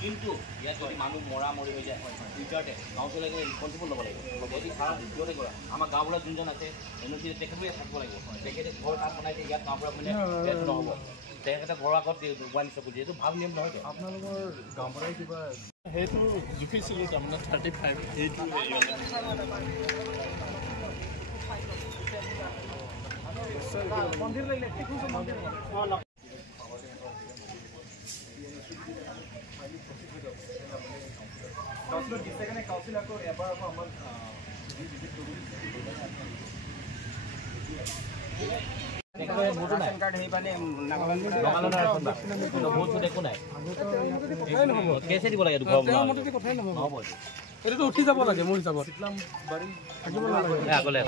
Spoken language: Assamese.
কিন্তু ইয়াত যদি মানুহ মৰা মৰি হৈ যায় ফিউচাৰতে কাউন্সিলে ৰেছপন্সিবল ল'ব লাগিব যদি খাৰাপ ভিডিঅ'তে কৰা আমাৰ গাঁওবুঢ়া যোনজন আছে এনঅ'চি তেখেতে থাকিব লাগিব তেখেতে ঘৰ তাত বনাইছে ইয়াত গাঁওবুঢ়া মানে সেইটো নহ'ব তেখেতে ঘৰৰ আগত মোবাইল চকুল যিহেতু ভাল নিয়ম নহয় আপোনালোকৰ গাঁওবুঢ়াই কিবা সেইটো জুখিছিলোঁ তাৰমানে 35 এইটো মন্দিৰ লাগিলে মন্দিৰ কাউন্সিলৰ দিছে কাৰণে কাউন্সিল আকৌ এবাৰ আকৌ আমাৰ কেছে দিব লাগে এইটো উঠি যাব লাগে মোৰ হিচাপত থাকিব নালাগে আগলে